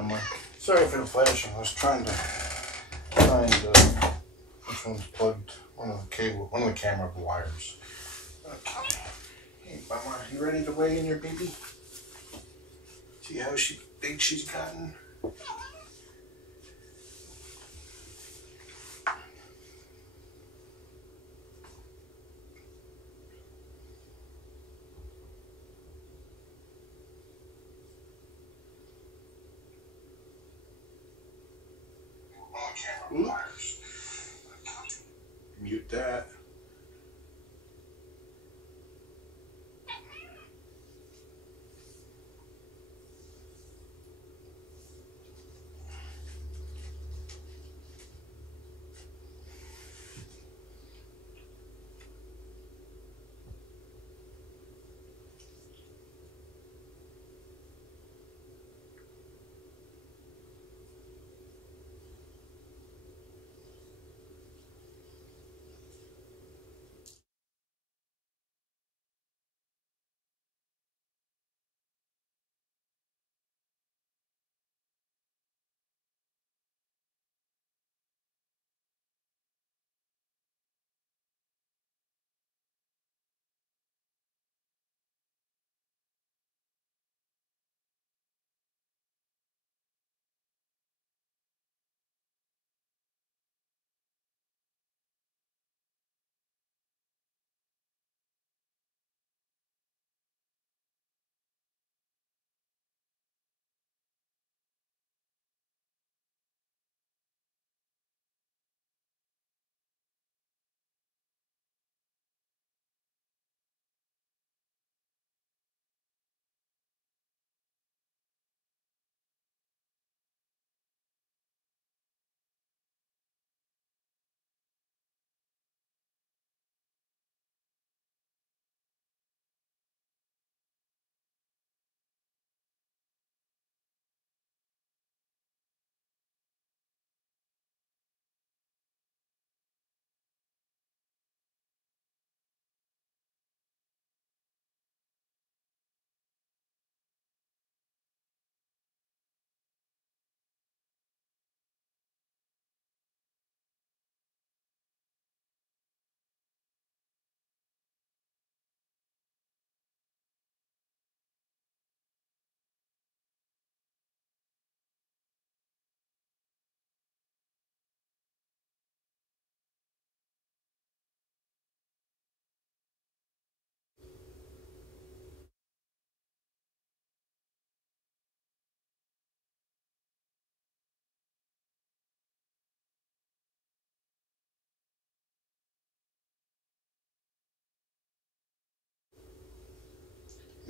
on my. Sorry for the flashing. I was trying to find which one's plugged. One of the camera wires. Okay. Hey, Mama, you ready to weigh in your baby? See how big she's gotten? Oops. Mute that.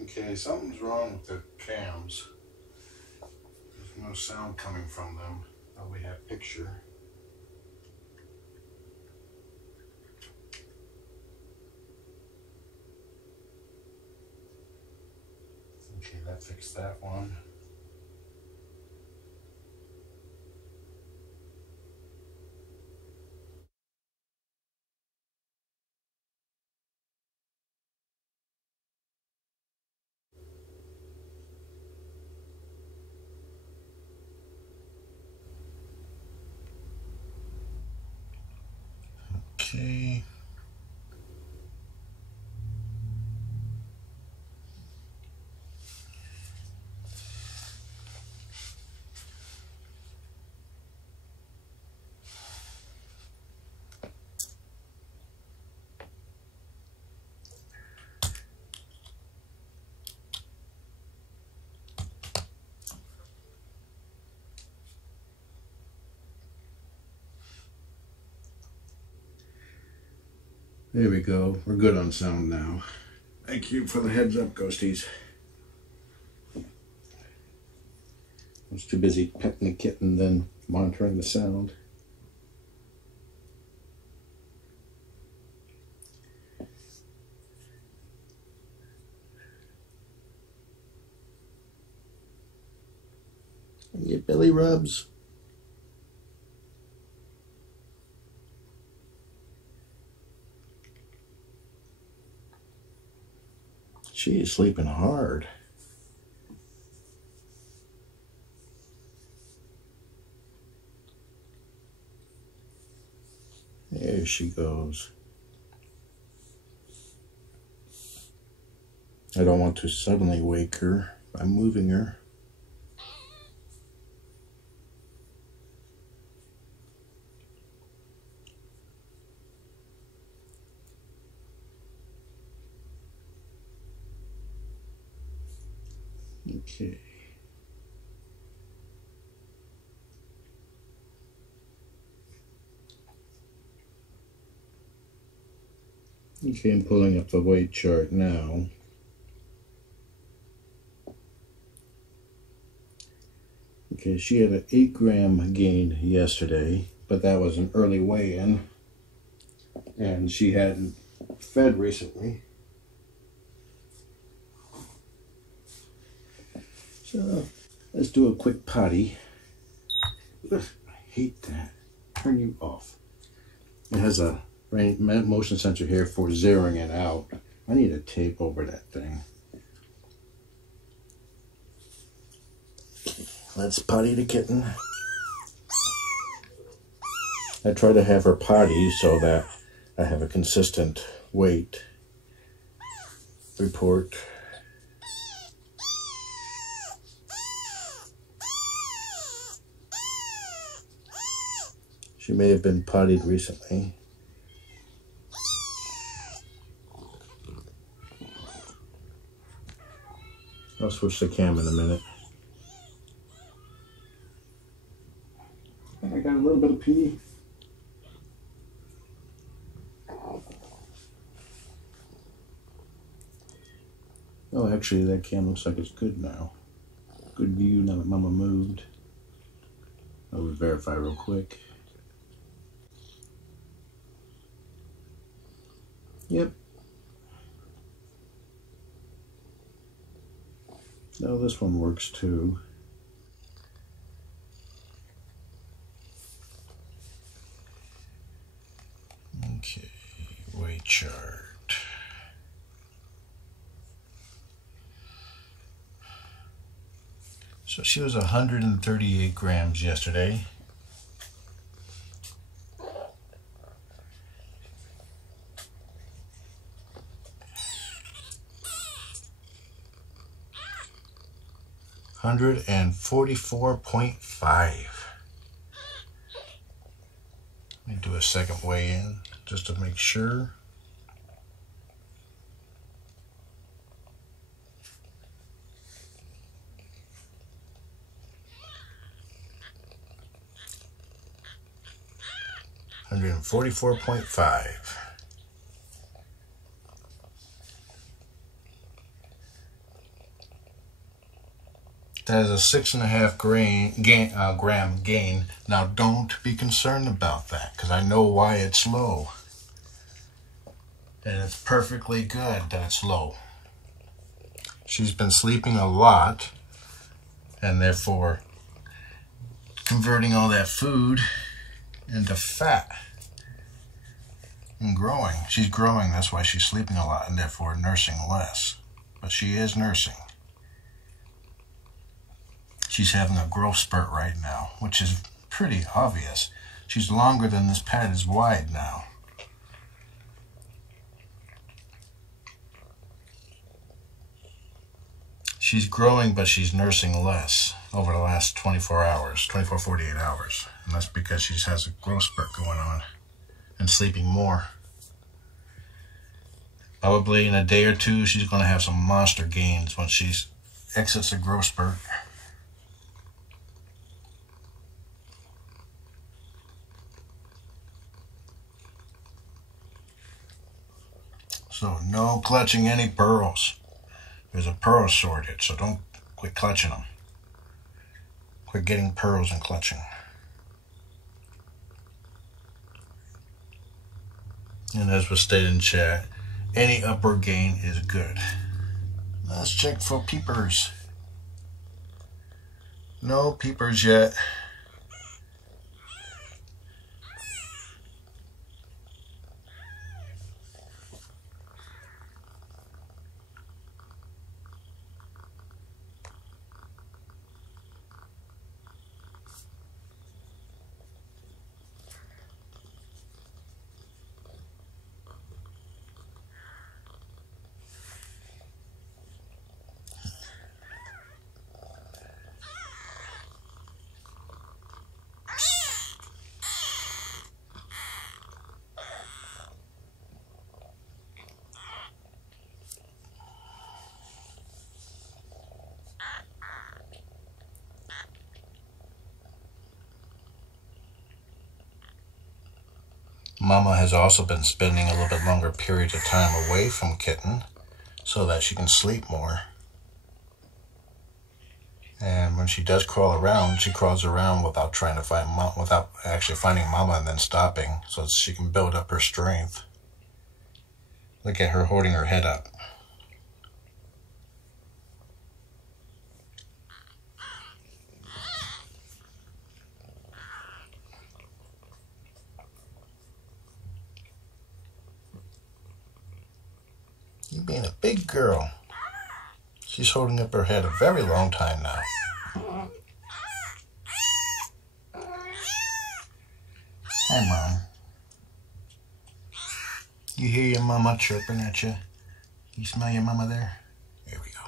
Okay, something's wrong with the cams. There's no sound coming from them, but we have picture. Okay, that fixed that one. Okay. There we go. We're good on sound now. Thank you for the heads up, ghosties. I was too busy petting the kitten than monitoring the sound. And get belly rubs. She is sleeping hard. There she goes. I don't want to suddenly wake her by moving her. Okay. Okay, I'm pulling up the weight chart now. Okay, she had an 8-gram gain yesterday, but that was an early weigh-in, and she hadn't fed recently. So let's do a quick potty. Ugh, I hate that. Turn you off. It has a motion sensor here for zeroing it out. I need a tape over that thing. Let's potty the kitten. I try to have her potty so that I have a consistent weight report. She may have been pottied recently. I'll switch the cam in a minute. I got a little bit of pee. Oh, actually, that cam looks like it's good now. Good view now that Mama moved. I would verify real quick. Yep. No, this one works too. Okay, weight chart. So she was 138 grams yesterday. $144.5. Let me do a second weigh in just to make sure. $144.5. That is a 6.5 gram gain. Now don't be concerned about that because I know why it's low. And it's perfectly good that it's low. She's been sleeping a lot and therefore converting all that food into fat and growing. She's growing, that's why she's sleeping a lot and therefore nursing less. But she is nursing. She's having a growth spurt right now, which is pretty obvious. She's longer than this pad is wide now. She's growing, but she's nursing less over the last 48 hours. And that's because she has a growth spurt going on and sleeping more. Probably in a day or two, she's going to have some monster gains when she exits the growth spurt. So no clutching any pearls. There's a pearl shortage, so don't quit clutching them. Quit getting pearls and clutching. And as was stated in chat, any upward gain is good. Let's check for peepers. No peepers yet. Mama has also been spending a little bit longer periods of time away from kitten so that she can sleep more. And when she does crawl around, she crawls around without trying to find without actually finding Mama and then stopping, so she can build up her strength. Look at her holding her head up. You being a big girl. She's holding up her head a very long time now. Hi, Mom. You hear your mama chirping at you? You smell your mama there? There we go.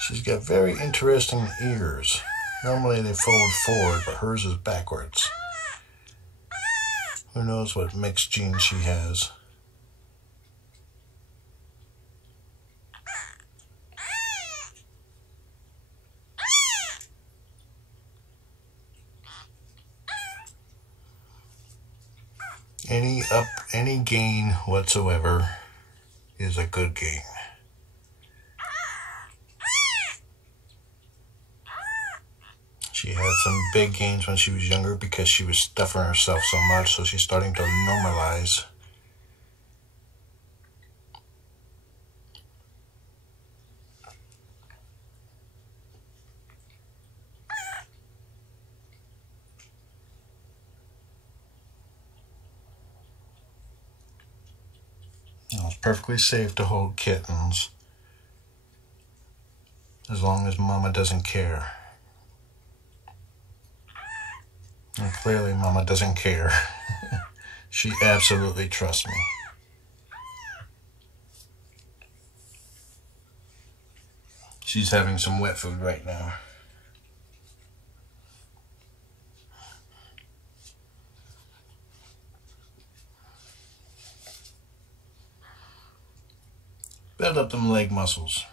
She's got very interesting ears. Normally they fold forward, but hers is backwards. Who knows what mixed genes she has? Any gain whatsoever is a good gain. She had some big gains when she was younger because she was stuffing herself so much, so she's starting to normalize. It's perfectly safe to hold kittens as long as Mama doesn't care. And clearly Mama doesn't care. She absolutely trusts me. She's having some wet food right now. Build up them leg muscles.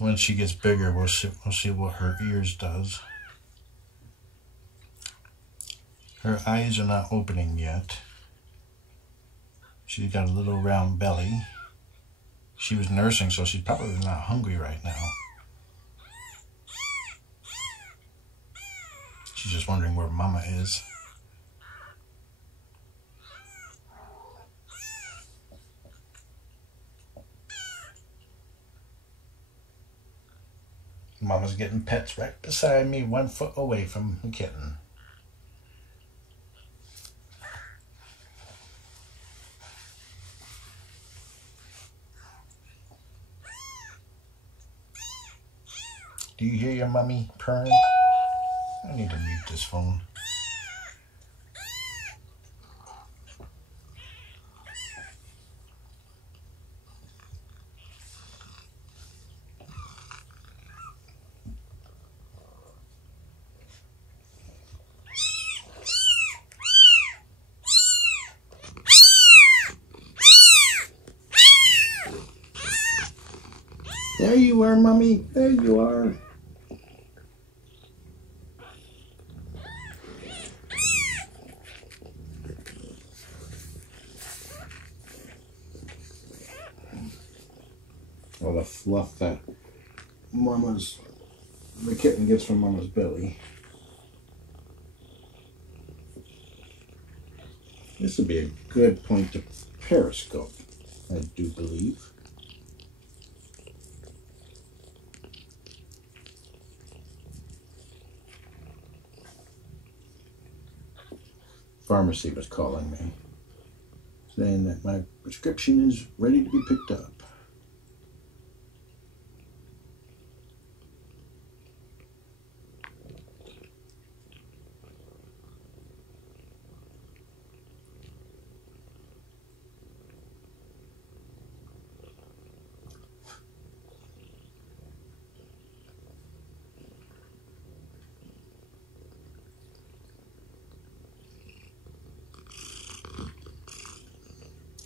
When she gets bigger, we'll see what her ears does. Her eyes are not opening yet. She's got a little round belly. She was nursing, so she's probably not hungry right now. She's just wondering where Mama is. Mama's getting pets right beside me, 1 foot away from the kitten. Do you hear your mommy purring? I need to mute this phone. There you are, Mommy. There you are. All the fluff that the kitten gets from Mama's belly. This would be a good point to Periscope, I do believe. pharmacy was calling me, saying that my prescription is ready to be picked up.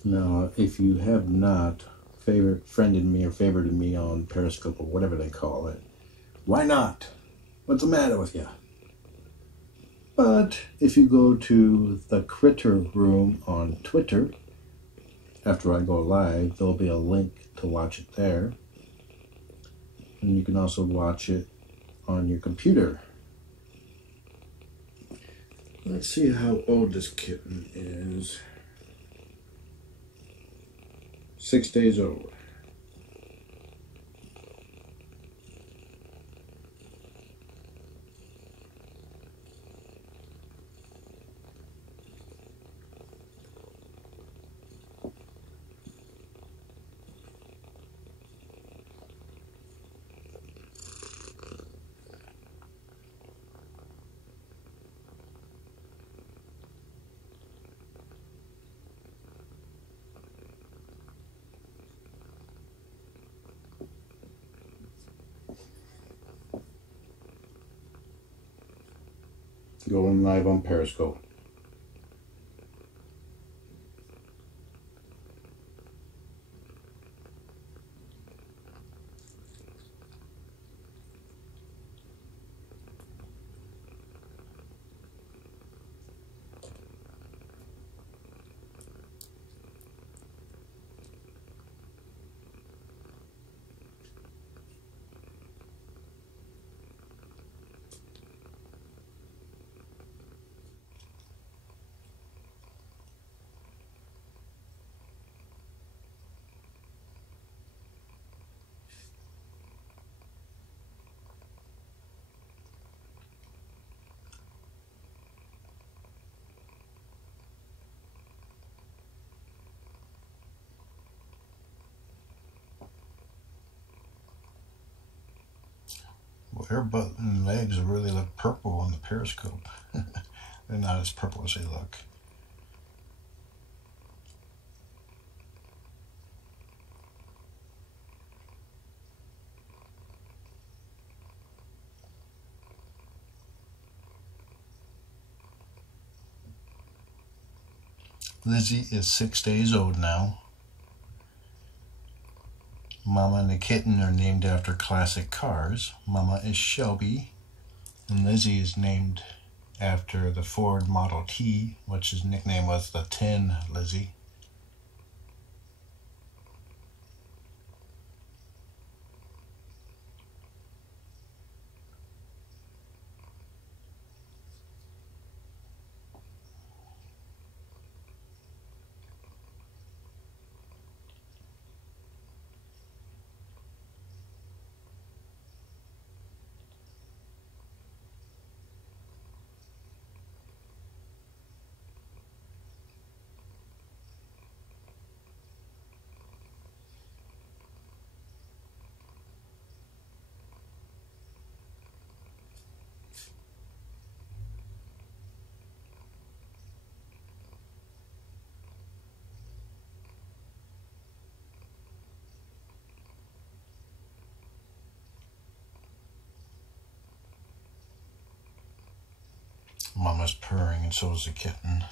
Now, if you have not friended me or favorited me on Periscope or whatever they call it, why not? What's the matter with you? But if you go to the Critter Room on Twitter, after I go live, there'll be a link to watch it there. And you can also watch it on your computer. Let's see how old this kitten is. 6 days old. Going live on Periscope. Well, her butt and legs really look purple on the Periscope. They're not as purple as they look. Lizzie is 6 days old now. Mama and the kitten are named after classic cars. Mama is Shelby, and Lizzie is named after the Ford Model T, which his nickname was the Tin Lizzie. Mama's purring, and so is the kitten.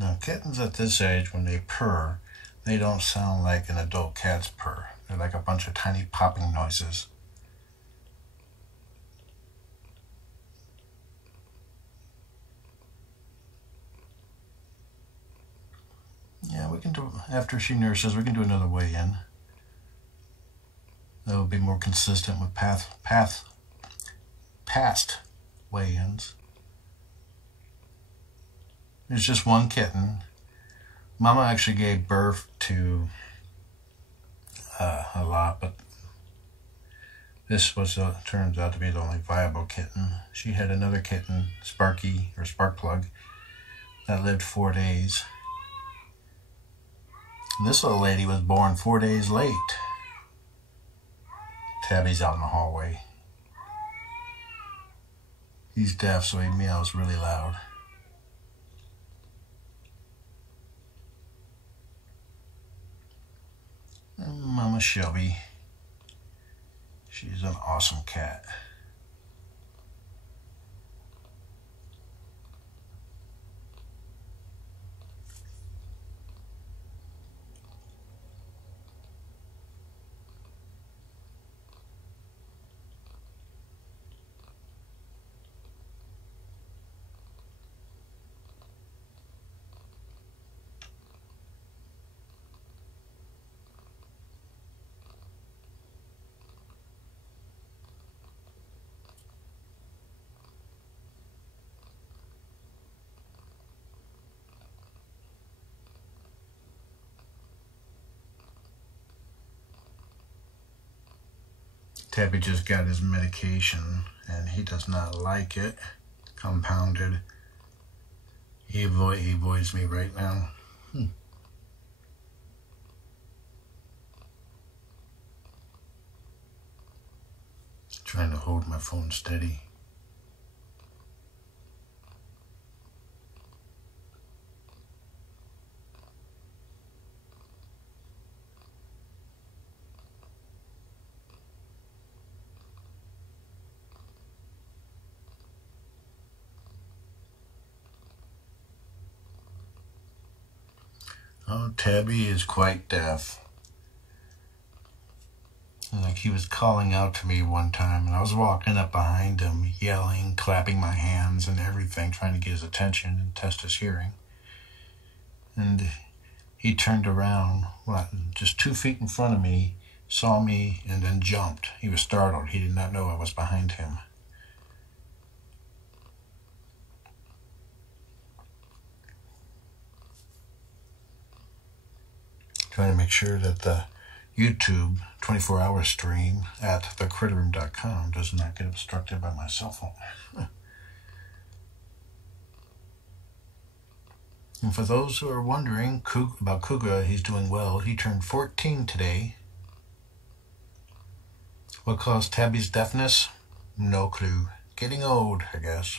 Now, kittens at this age, when they purr, they don't sound like an adult cat's purr. They're like a bunch of tiny popping noises. Yeah, we can do, after she nurses, we can do another weigh-in. That will be more consistent with past weigh-ins. There's just one kitten. Mama actually gave birth to a lot, but this was turns out to be the only viable kitten. She had another kitten, Sparky or Sparkplug, that lived 4 days. And this little lady was born 4 days late. Tabby's out in the hallway. He's deaf, so he meows really loud. And Mama Shelby. She's an awesome cat. Tabby just got his medication and he does not like it. Compounded. He avoids me right now. Trying to hold my phone steady. Oh, Tabby is quite deaf. Like he was calling out to me one time, and I was walking up behind him, yelling, clapping my hands and everything, trying to get his attention and test his hearing. And he turned around, just 2 feet in front of me, saw me, and then jumped. He was startled. He did not know I was behind him. Trying to make sure that the YouTube 24-hour stream at thecritterroom.com does not get obstructed by my cell phone. And for those who are wondering about Kuga, he's doing well. He turned 14 today. What caused Tabby's deafness? No clue. Getting old, I guess.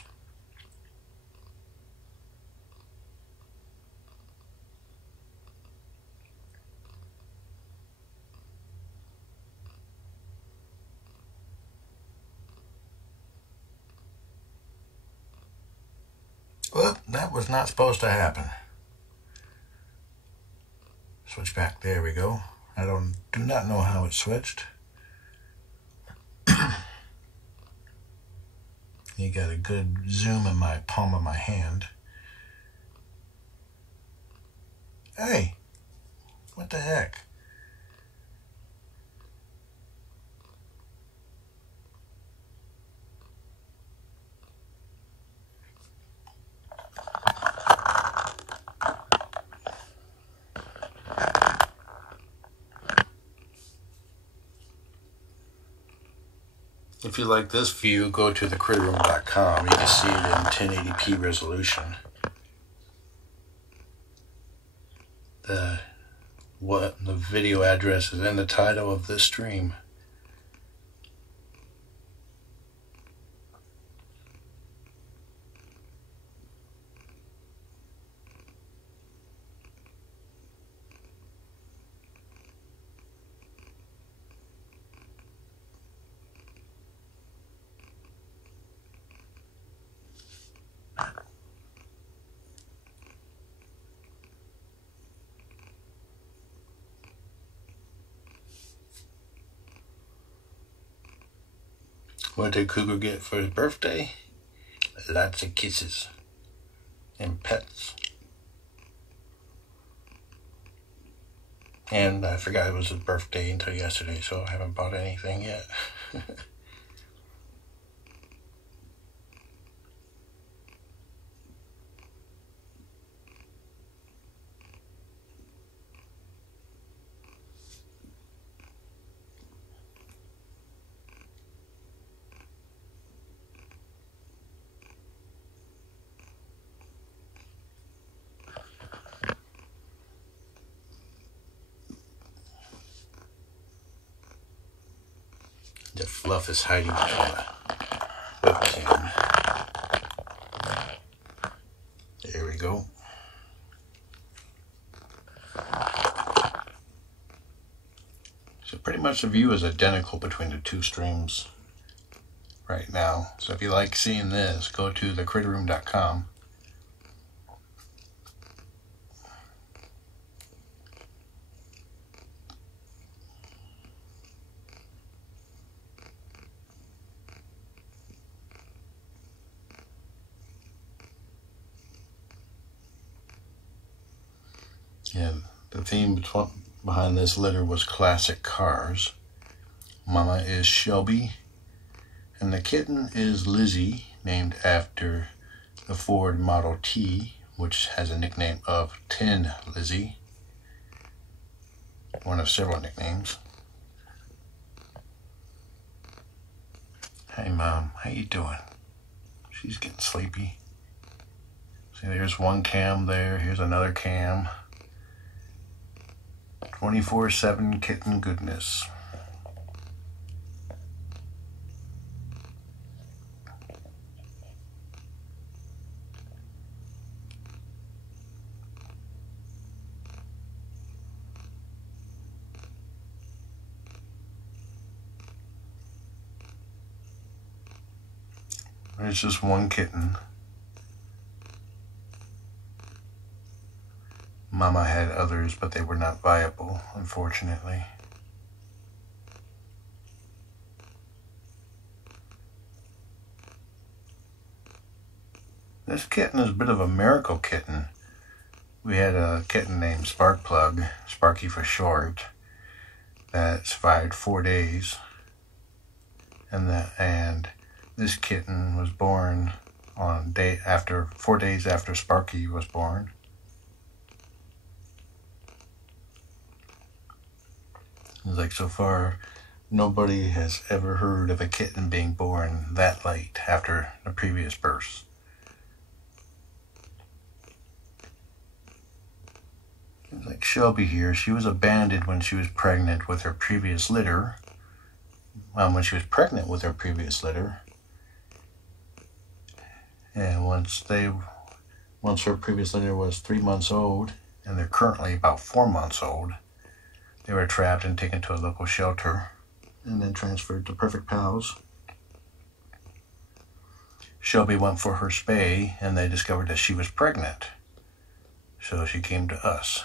Well, that was not supposed to happen. Switch back. There we go. I do not know how it switched. You got a good zoom in my palm of my hand. Hey, what the heck? If you like this view, go to thecritterroom.com. You can see it in 1080p resolution. The video address is in the title of this stream. What did Cougar get for his birthday? Lots of kisses and pets. And I forgot it was his birthday until yesterday, so I haven't bought anything yet. The fluff is hiding from the webcam. There we go. So pretty much the view is identical between the two streams right now. So if you like seeing this, go to thecritterroom.com. And the theme behind this litter was classic cars. Mama is Shelby, and the kitten is Lizzie, named after the Ford Model T, which has a nickname of Tin Lizzie, one of several nicknames. Hey Mom, how you doing? She's getting sleepy. See, there's one cam there, here's another cam. 24/7 kitten goodness. There's just one kitten. Mama had others, but they were not viable, unfortunately. This kitten is a bit of a miracle kitten. We had a kitten named Sparkplug, Sparky for short, that survived 4 days. And this kitten was born on 4 days after Sparky was born. It's like, so far, nobody has ever heard of a kitten being born that late after the previous birth. It's like Shelby here. She was abandoned when she was pregnant with her previous litter. And once her previous litter was 3 months old, and they're currently about 4 months old, they were trapped and taken to a local shelter and then transferred to Purrfect Pals. Shelby went for her spay, and they discovered that she was pregnant. So she came to us.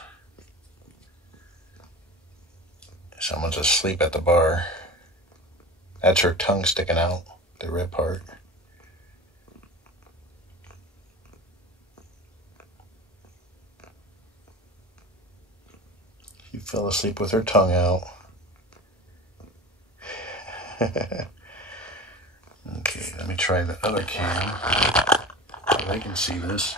Someone's asleep at the bar. That's her tongue sticking out, the red part. She fell asleep with her tongue out. Okay, let me try the other cam so they can see this.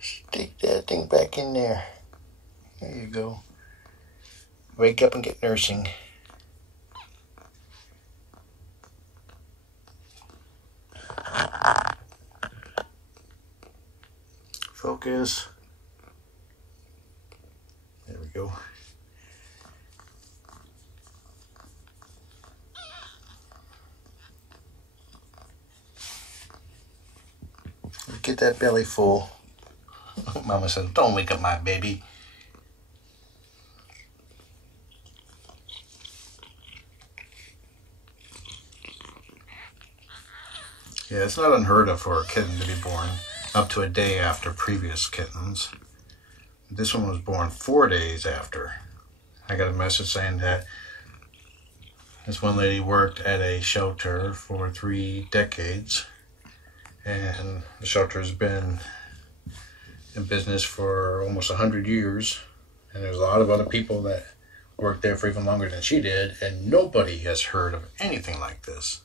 Stick that thing back in there. There you go. Wake up and get nursing. Focus. There we go. Get that belly full. Mama said, don't wake up my baby. Yeah, it's not unheard of for a kitten to be born up to a day after previous kittens. This one was born 4 days after. I got a message saying that this one lady worked at a shelter for 3 decades, and the shelter has been in business for almost 100 years, and there's a lot of other people that worked there for even longer than she did, and nobody has heard of anything like this.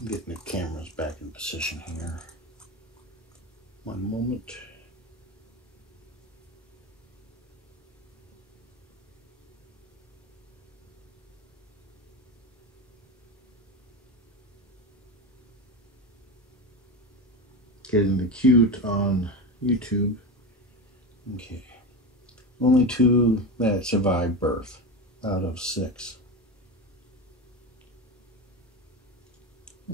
I'm getting the cameras back in position here. One moment. Getting the cute on YouTube. Okay. Only 2 that survived birth out of 6.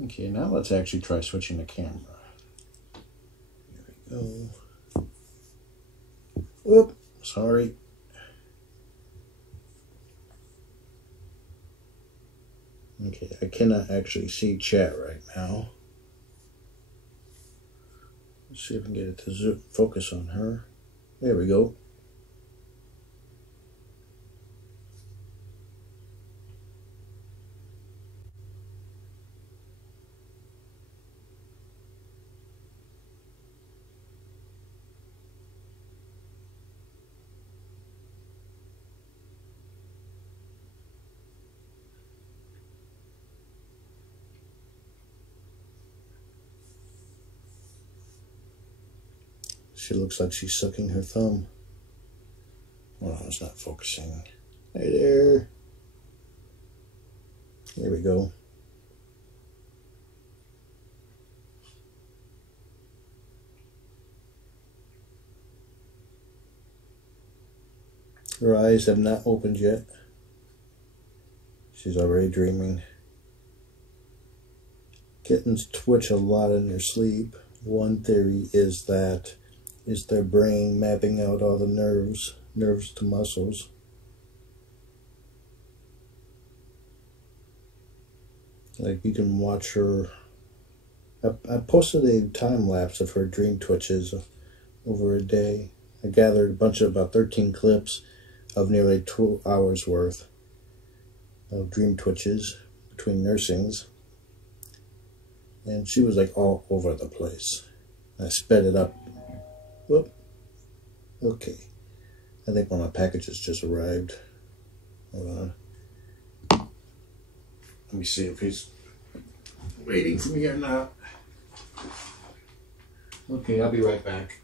Okay, now let's actually try switching the camera. Here we go. Whoop, sorry. Okay, I cannot actually see chat right now. Let's see if I can get it to focus on her. There we go. She looks like she's sucking her thumb. Well, no, it's not focusing. Hey there. There we go. Her eyes have not opened yet. She's already dreaming. Kittens twitch a lot in their sleep. One theory is that it's their brain mapping out all the nerves to muscles. Like you can watch her. I posted a time lapse of her dream twitches over a day. I gathered a bunch of about 13 clips of nearly 2 hours worth of dream twitches between nursings. And she was like all over the place. I sped it up. Whoop. Okay. I think one of my packages just arrived. Hold on. Let me see if he's waiting for me or not. Okay, I'll be right back.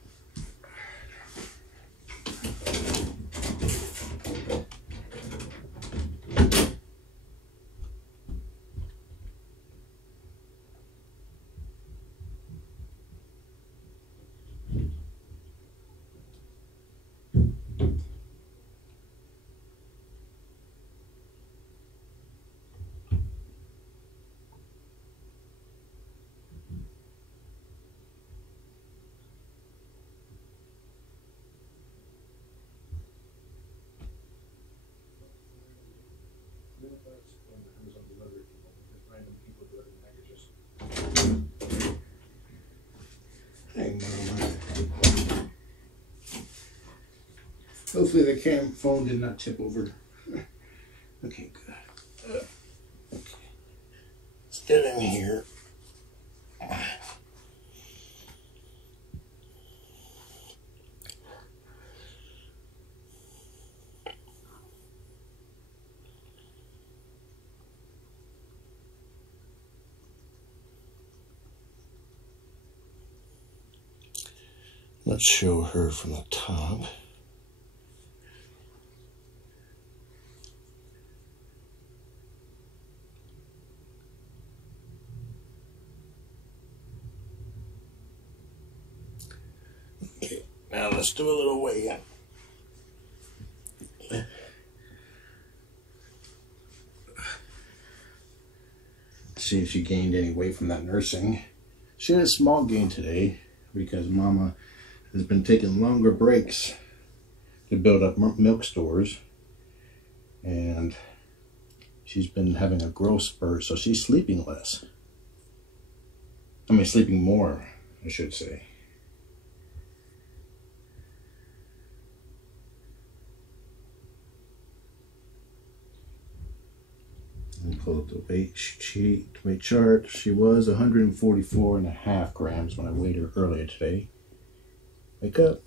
Hey, Mama. Hopefully the phone did not tip over. Okay, good. Okay. Let's get in here. Let's show her from the top. Okay, now let's do a little weigh in. See if she gained any weight from that nursing. She had a small gain today because Mama has been taking longer breaks to build up milk stores, and she's been having a growth spurt, so she's sleeping less. I mean, sleeping more, I should say. Let me pull up the weight sheet, weight chart. She was 144.5 grams when I weighed her earlier today. Wake up.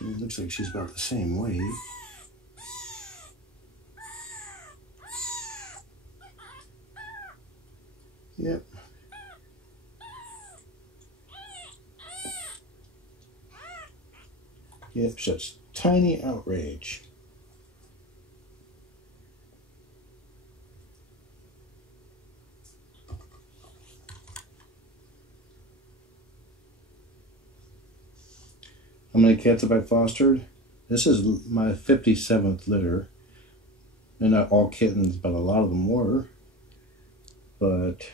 It looks like she's about the same weight. Yep. Yep, such tiny outrage. How many cats have I fostered? This is my 57th litter. They're not all kittens, but a lot of them were. But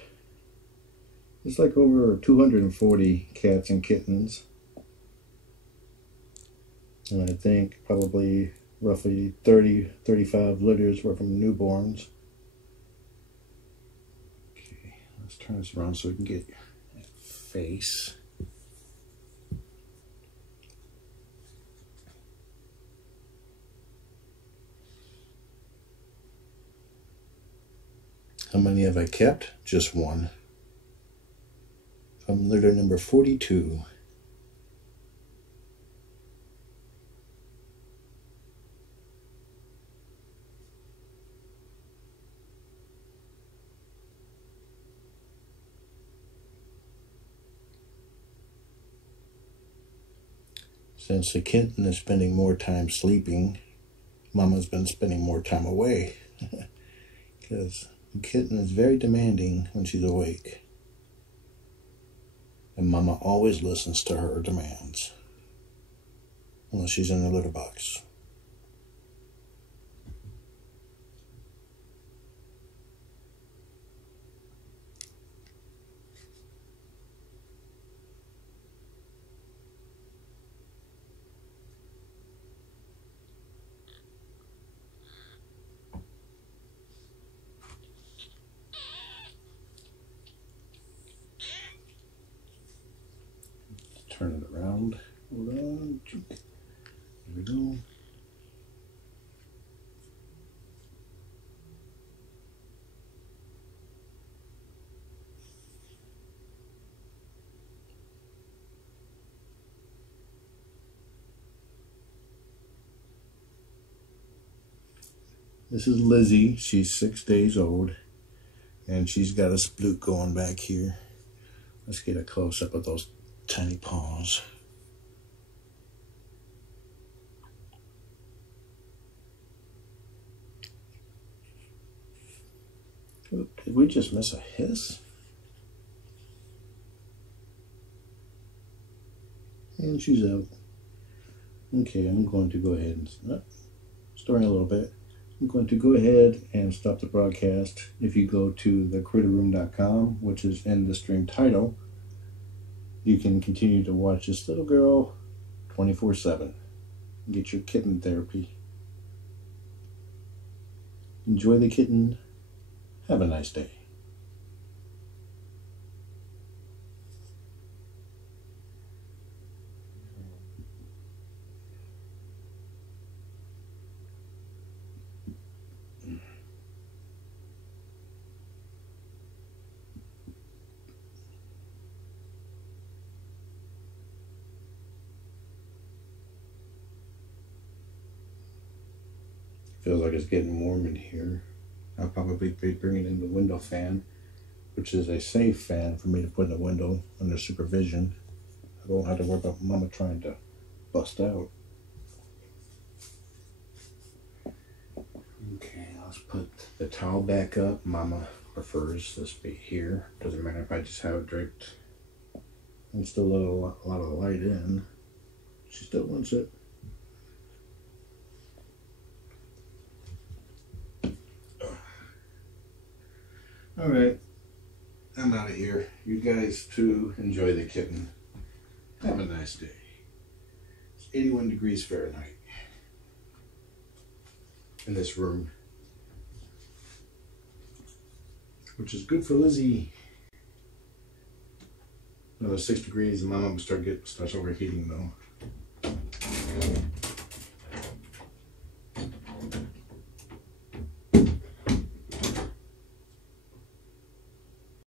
it's like over 240 cats and kittens. And I think probably roughly 35 litters were from newborns. Okay, let's turn this around so we can get that face. How many have I kept? Just one. From litter number 42. Since the kitten is spending more time sleeping, Mama's been spending more time away. Because the kitten is very demanding when she's awake. And Mama always listens to her demands. Unless she's in the litter box. Turn it around. Hold on. There we go. This is Lizzie. She's 6 days old. And she's got a sploot going back here. Let's get a close-up of those tiny paws. Did we just miss a hiss? And she's out. Okay, I'm going to go ahead and storing a little bit. I'm going to go ahead and stop the broadcast. If you go to thecritterroom.com, which is in the stream title, you can continue to watch this little girl 24/7. Get your kitten therapy. Enjoy the kitten. Have a nice day. Feels like it's getting warm in here. I'll probably be bringing in the window fan, which is a safe fan for me to put in the window under supervision. I don't have to worry about Mama trying to bust out. Okay, let's put the towel back up. Mama prefers this bait here. Doesn't matter if I just have it draped and still let a lot of the light in. She still wants it. All right, I'm out of here. You guys too enjoy the kitten. Have a nice day. It's 81 degrees Fahrenheit in this room, which is good for Lizzie. Another 6 degrees and my mom starts overheating though.